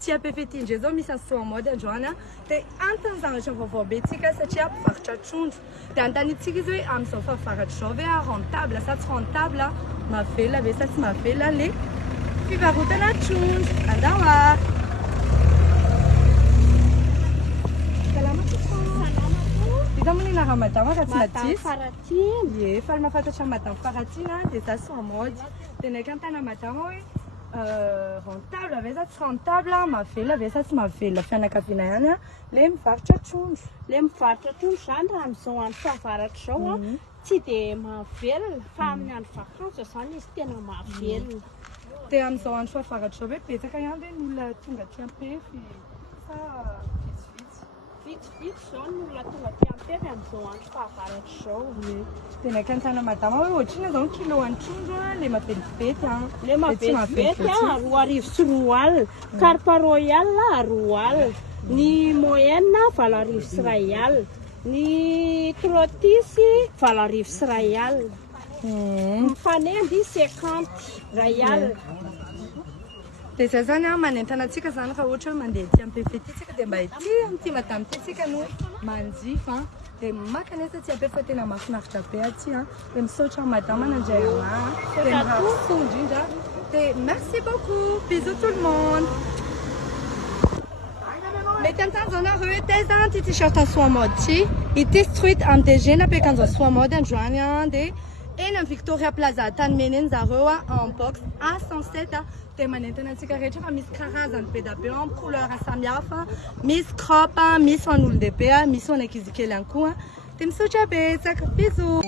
tia pefetinje zao misy asoa mode androany a dia antanizanatra vaovao be tsika satria mpivarotra trondro dia antanitsika izy hoe amin'izao fahavaratra zao ve rentable sa tsy rentable mavela ve sa tsy mavela le fivarotana trondro andao a Iza monina raha madama raha tsy madisy ie fa mahafantatra madama Faratina dia za so mode dia ndraiky antana madama hoe rentable ve sa tsy rentable mavela ve sa tsy mavela fianakaviana ihany a le mivarotra trondro le mivarotra trondro zany raha amin'izao andro fahavaratra zao a tsy dia mahavelona fa amin'ny andro vakansa zany izy tena mahavelona dia amin'izao andro fahavaratra zao hoe betsaka ihany ve ny olona tonga tia ampefy sa vitsivitsy zao ny olona tonga tia ampefy amin'izao andro fahavaratra zao dia ndraiky antana madama hoe ohatrina zao ny kilo an'ny trondro le mavelivety le mavelivety roa arivo sy roa alina carpe royal roa alina ny moyenne valo arivo sy ray alina ny trottisy valo arivo sy ray alina mifanendy 50 ray alina dia zay zany manentana antsika zany raha ohatra hoe mandeha ty ampefety tsika dia mba ity amity madama ty tsika no manjifa dia makanesa tsy ampefy fa tena mahafinaritra be aty dia misaotra madama nandray ana dia mirahaso indrindra dia merci beaucoup bisous tout le monde mety antany zao nareo hoe taiza ty t-shirt soa mode ty ity street am DG napekan'izao soa mode androany dia eny amin'ny Victoria Plaza Tanimena eny zareo en box A107 dia manentana antsika rehetra fa misy karazany be da be amin'ny couleur samihafa misy crop misy ho an'olon-dehibe misy ho an'ankizy kely ihany koa dia misaotra betsaka bisous